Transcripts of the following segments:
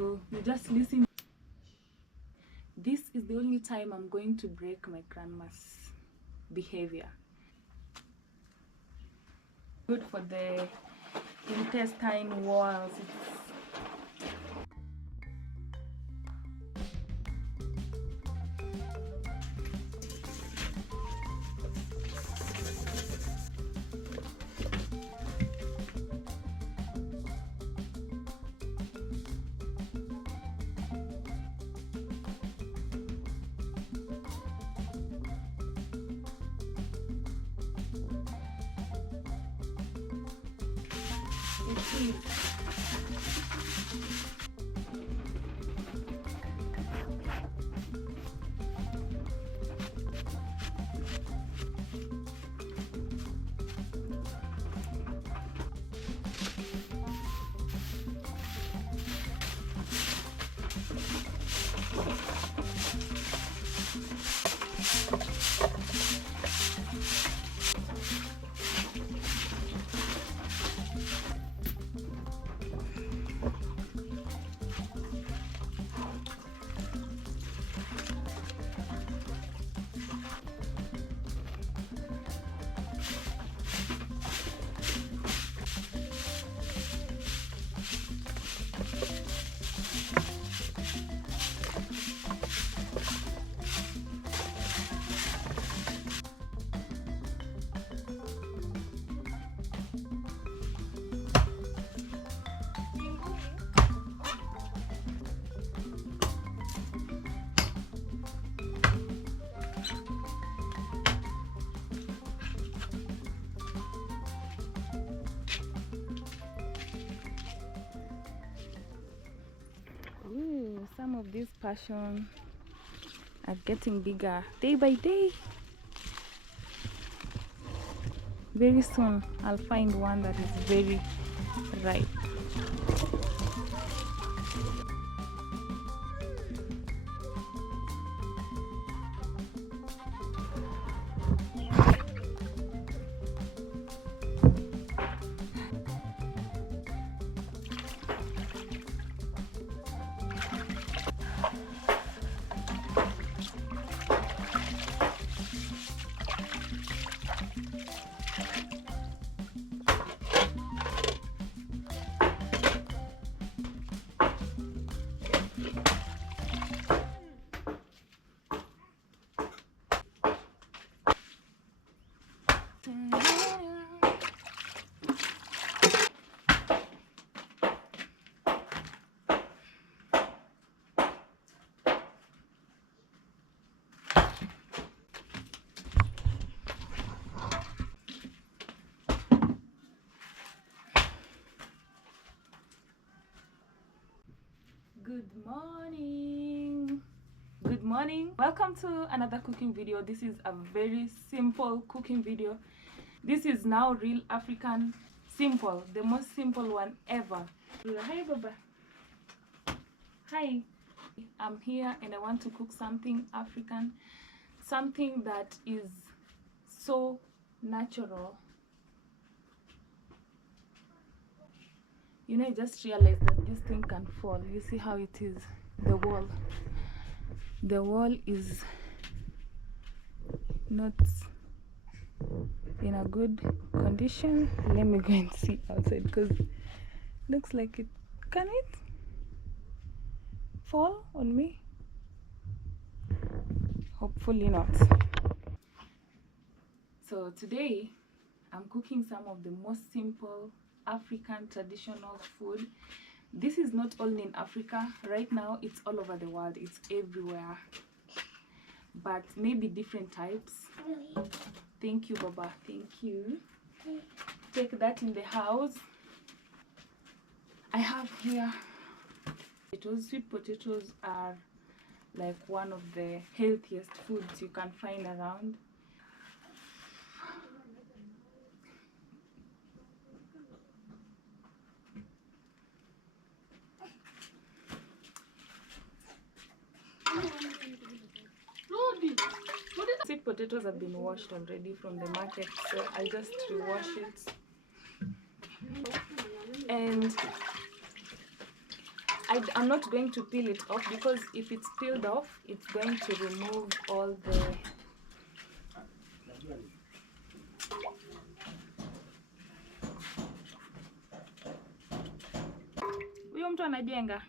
So you just listen. This is the only time I'm going to break my grandma's behavior. Good for the intestine walls. It is. Ooh, some of these passion are getting bigger day by day. Very soon I'll find one that is very ripe. Good morning. Good morning. Welcome to another cooking video. This is a very simple cooking video. This is now real African simple, the most simple one ever. Hi Baba. Hi. I'm here and I want to cook something African, something that is so natural. You know, I just realized that this thing can fall. You see how it is, the wall. The wall is not in a good condition. Let me go and see outside because looks like it. Can it fall on me? Hopefully not. So today I'm cooking some of the most simple African traditional food. This is not only in Africa. Right now it's all over the world. It's everywhere, but maybe different types. Thank you, Baba. Thank you. Take that in the house. I have here potatoes. Sweet potatoes are like one of the healthiest foods you can find around. Sweet potatoes have been washed already from the market, so I'll just rewash it. And I'm not going to peel it off, because if it's peeled off, it's going to remove all the... Huyo mtu anajenga.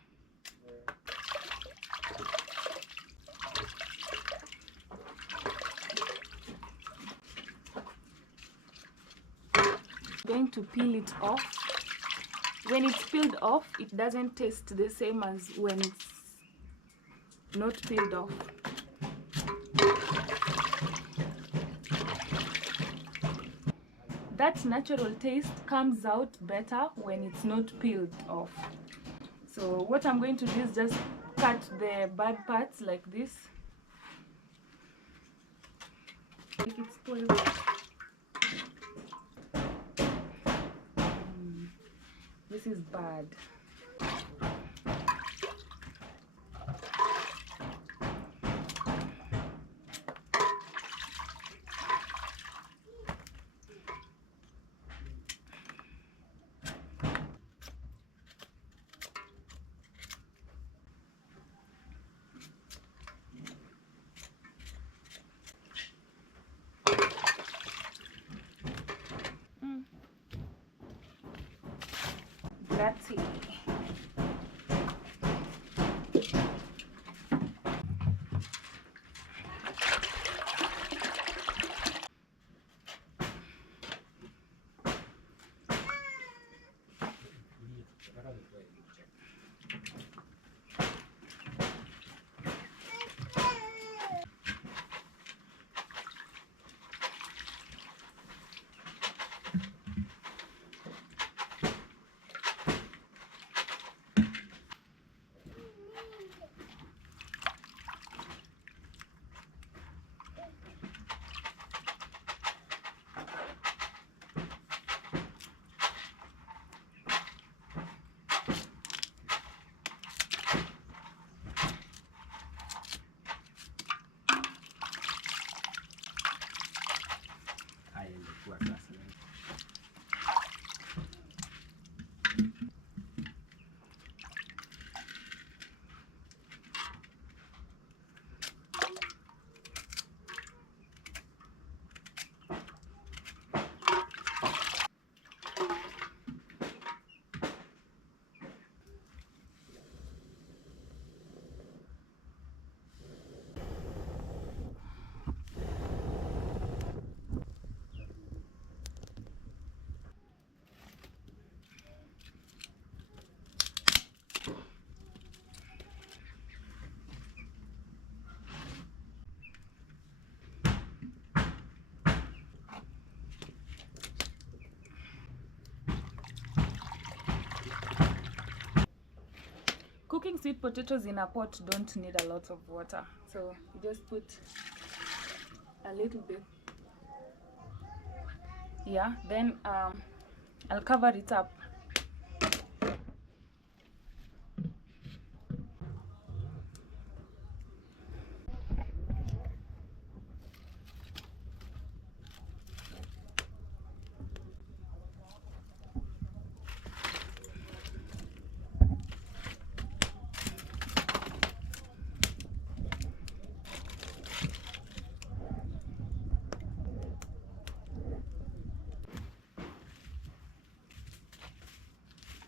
Going to peel it off. When it's peeled off, it doesn't taste the same as when it's not peeled off. That natural taste comes out better when it's not peeled off. So what I'm going to do is just cut the bad parts like this. If it's spoiled. This is bad. Grazie. Cooking sweet potatoes in a pot don't need a lot of water, so you just put a little bit. Yeah, then I'll cover it up.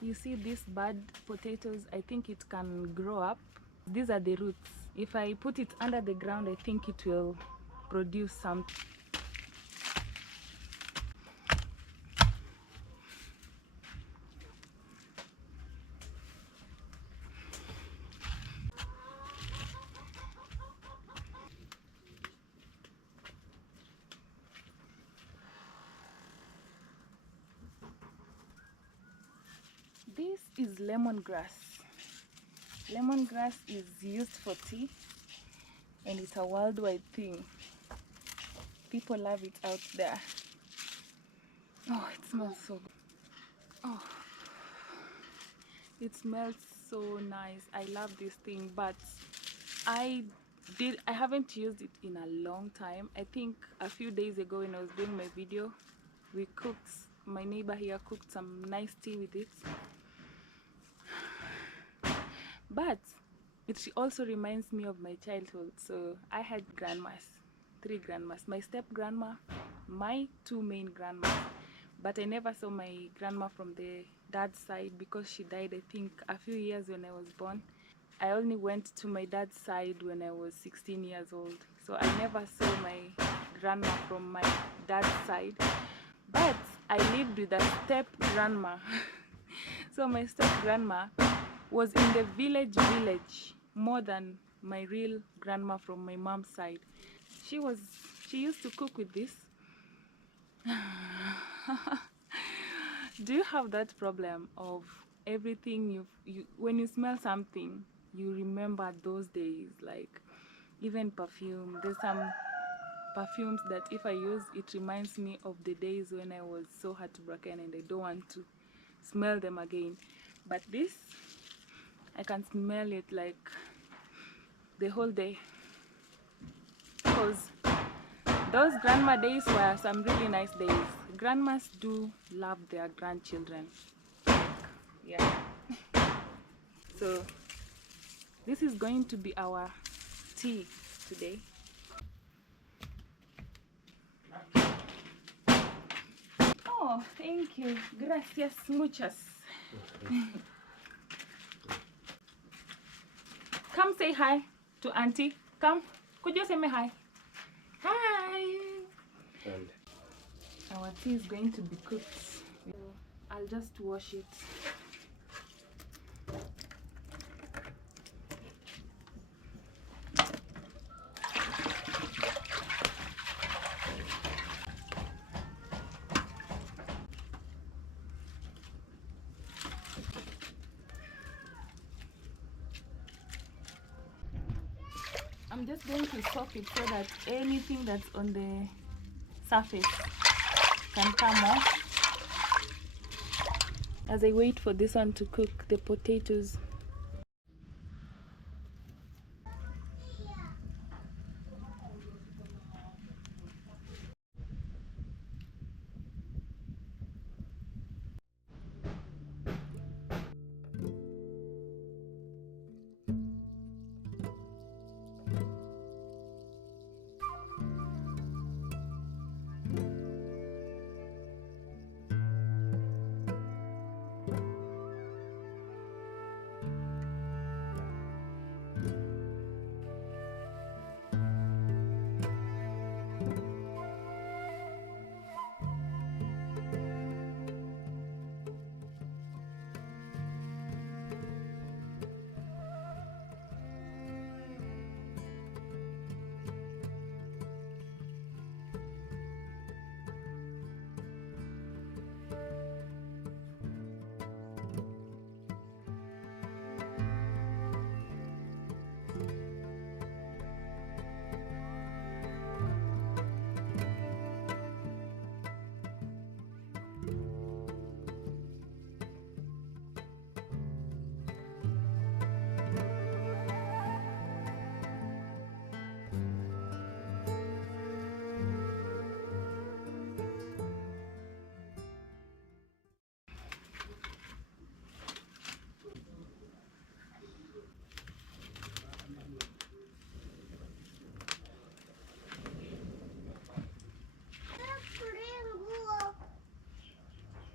You see these bad potatoes, I think it can grow up. These are the roots. If I put it under the ground, I think it will produce something. This is lemongrass. Lemongrass is used for tea, and it's a worldwide thing. People love it out there. Oh, it smells so good. Oh, it smells so nice. I love this thing, but I haven't used it in a long time. I think a few days ago when I was doing my video, my neighbor here cooked some nice tea with it. but it also reminds me of my childhood. So I had grandmas, 3 grandmas, my step grandma, my 2 main grandmas, but I never saw my grandma from the dad's side because she died, I think, a few years when I was born. I only went to my dad's side when I was 16 years old, so I never saw my grandma from my dad's side, but I lived with a step grandma. So my step grandma was in the village more than my real grandma from my mom's side. She used to cook with this. Do you have that problem of everything when you smell something, you remember those days? Like even perfume, there's some perfumes that if I use, it reminds me of the days when I was so heartbroken and I don't want to smell them again. But this, I can smell it like the whole day, because those grandma days were some really nice days. Grandmas do love their grandchildren. Yeah. So this is going to be our tea today. Oh, thank you. Gracias muchas. Come say hi to auntie. Come. Could you say me hi? Hi. And our tea is going to be cooked. I'll just wash it. I'm just going to soak it so that anything that's on the surface can come off as I wait for this one to cook, the potatoes.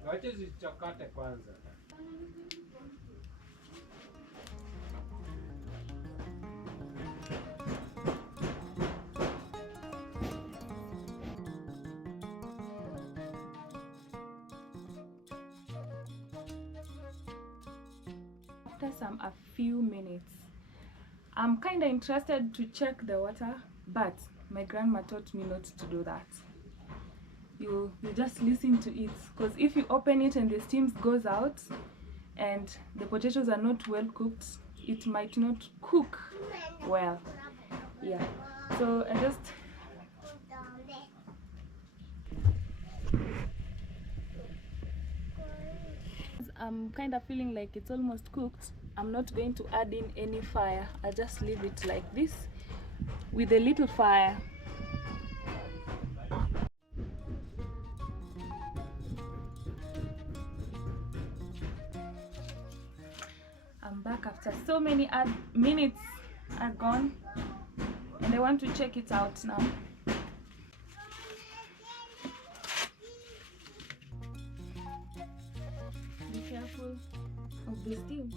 Wacha zichakate kwanza. After a few minutes, I'm kind of interested to check the water, but my grandma taught me not to do that. You just listen to it, because if you open it and the steam goes out and the potatoes are not well cooked, it might not cook well. Yeah, so I just I'm kind of feeling like it's almost cooked. I'm not going to add in any fire. I just leave it like this with a little fire. I'm back after so many minutes are gone, and I want to check it out now. Be careful of the steam.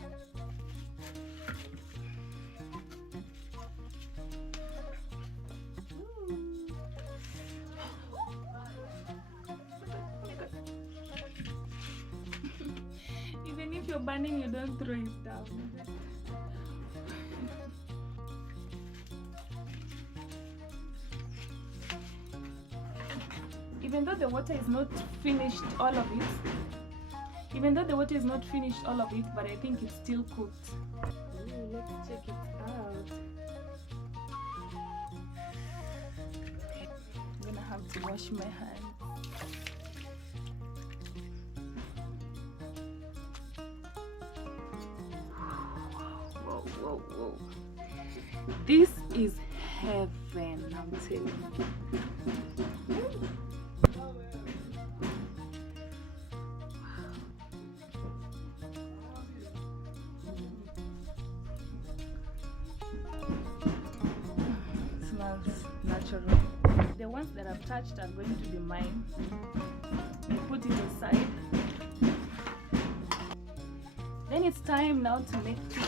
Even if you're burning, you don't throw it down. Even though the water is not finished all of it, but I think it's still cooked. Ooh, let's check it out. I'm gonna have to wash my hands. Whoa. This is heaven, I'm telling you. Smells natural. The ones that I've touched are going to be mine. I put it aside. Then it's time now to make tea.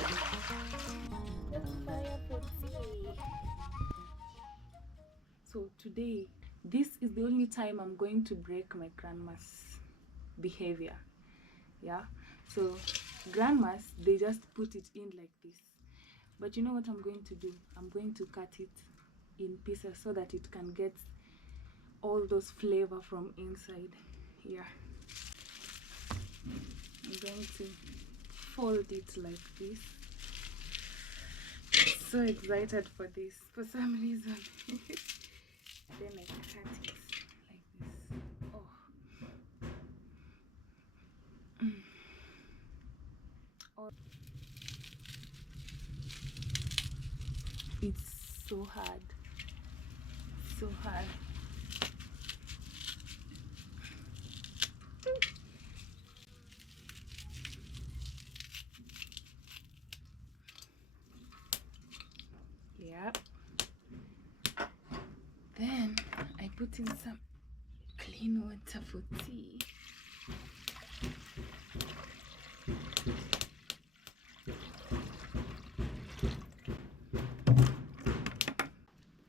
So today, this is the only time I'm going to break my grandma's behavior. Yeah, so grandmas, they just put it in like this. But you know what I'm going to do? I'm going to cut it in pieces so that it can get all those flavor from inside here. I'm going to fold it like this. So excited for this for some reason. Then I cut it like this. Oh. It's so hard. So hard. Yep. Then I put in some clean water for tea.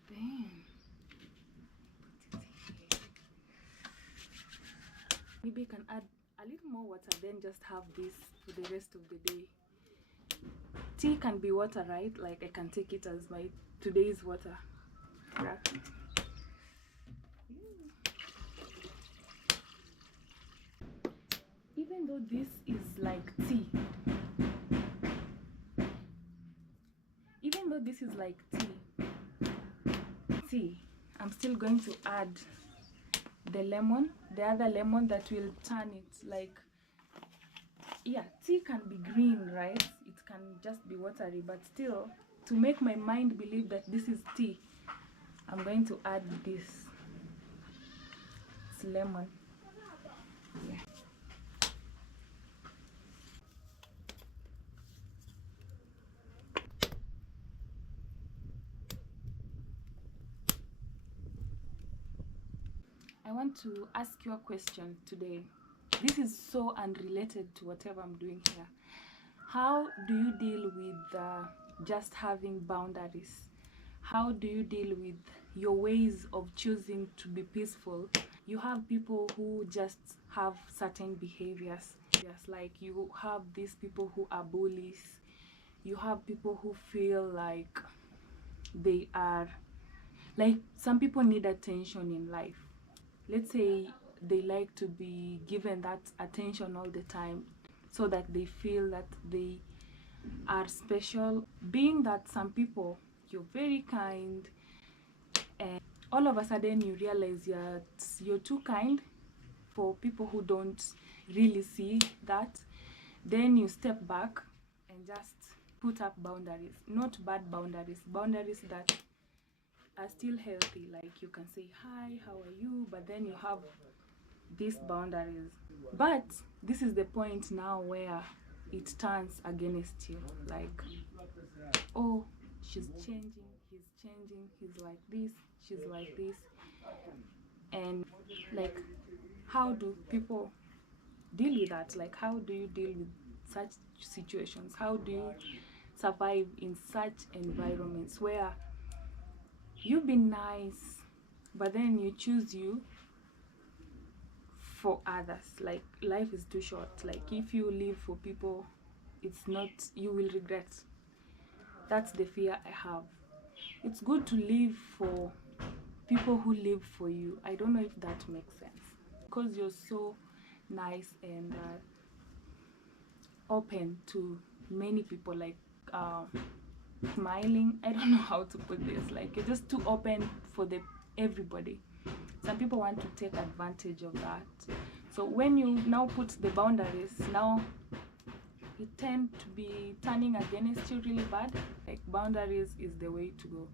Then put it here. Maybe I can add a little more water, then just have this for the rest of the day. Tea can be water, right? Like I can take it as my today's water. Yeah. Even though this is like tea, I'm still going to add the lemon, the other lemon that will turn it like, yeah, tea can be green, right? It can just be watery, but still, to make my mind believe that this is tea, I'm going to add this. It's lemon. Yeah. I want to ask you a question today. This is so unrelated to whatever I'm doing here. How do you deal with just having boundaries? How do you deal with your ways of choosing to be peaceful? You have people who just have certain behaviors. Just like you have these people who are bullies. You have people who feel like they are, like some people need attention in life. Let's say they like to be given that attention all the time so that they feel that they are special. Being that some people, you're very kind, and all of a sudden you realize you're too kind for people who don't really see that, then you step back and just put up boundaries. Not bad boundaries, boundaries that are still healthy. Like you can say hi, how are you, but then you have these boundaries. But this is the point now where it turns against you. Like, oh, she's changing, he's changing, he's like this, she's like this. And like, how do people deal with that? Like, how do you deal with such situations? How do you survive in such environments where you've been nice, but then you choose you for others? Like, life is too short. Like, if you live for people, it's not, you will regret. That's the fear I have. It's good to live for people who live for you. I don't know if that makes sense, because you're so nice and open to many people, like smiling. I don't know how to put this. Like, you're just too open for everybody. Some people want to take advantage of that. So when you now put the boundaries, now you tend to be turning against you really bad. Like, boundaries is the way to go.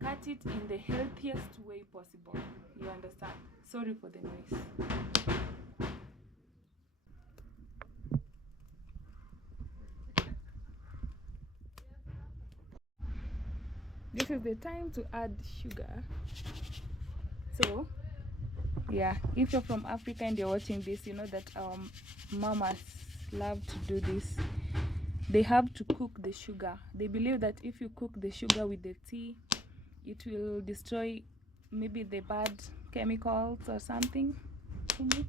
Cut it in the healthiest way possible. You understand? Sorry for the noise. This is the time to add sugar. So yeah, if you're from Africa and you're watching this, you know that mamas love to do this. They have to cook the sugar. They believe that if you cook the sugar with the tea, it will destroy maybe the bad chemicals or something in it.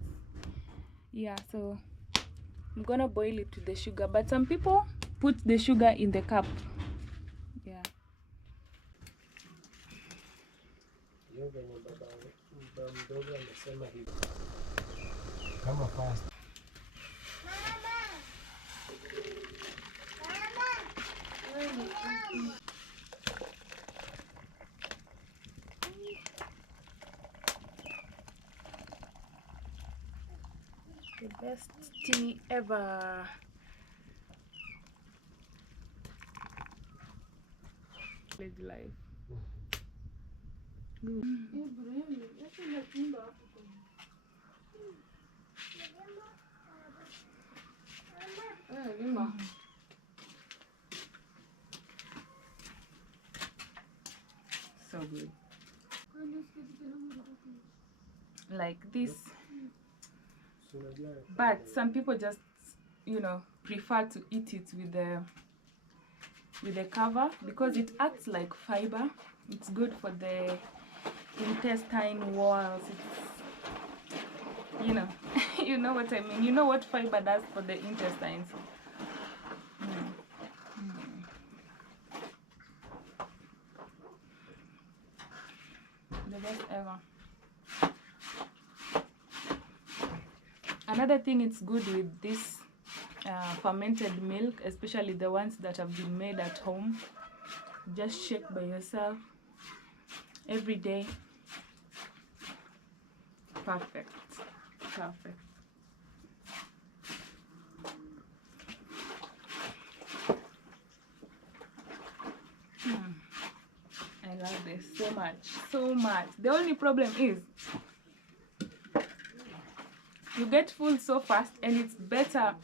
Yeah, so I'm gonna boil it to the sugar, but some people put the sugar in the cup. Yeah. Hiyo venye baba mdogo amesema hivi. Kama fast. The best tea ever. Life. So good. Like this. But some people just, you know, prefer to eat it with the cover, because it acts like fiber. It's good for the intestine walls. It's, you know, you know what I mean. You know what fiber does for the intestines. The best ever. Another thing, it's good with this fermented milk, especially the ones that have been made at home. Just shake by yourself every day. Perfect. Perfect. I love this so much, so much. The only problem is you get full so fast, and it's better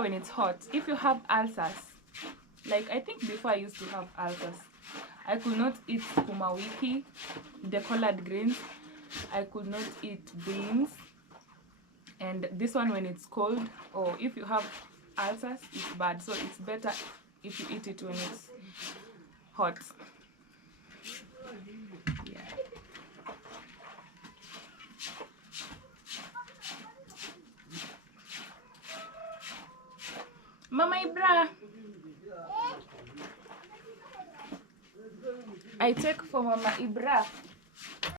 when it's hot. If you have ulcers, like I think before I used to have ulcers, I could not eat sukuma wiki, the collard greens. I could not eat beans. And this one, when it's cold, or if you have ulcers, it's bad. So it's better if you eat it when it's hot. Yeah. Mama Ibra, I take for Mama Ibra.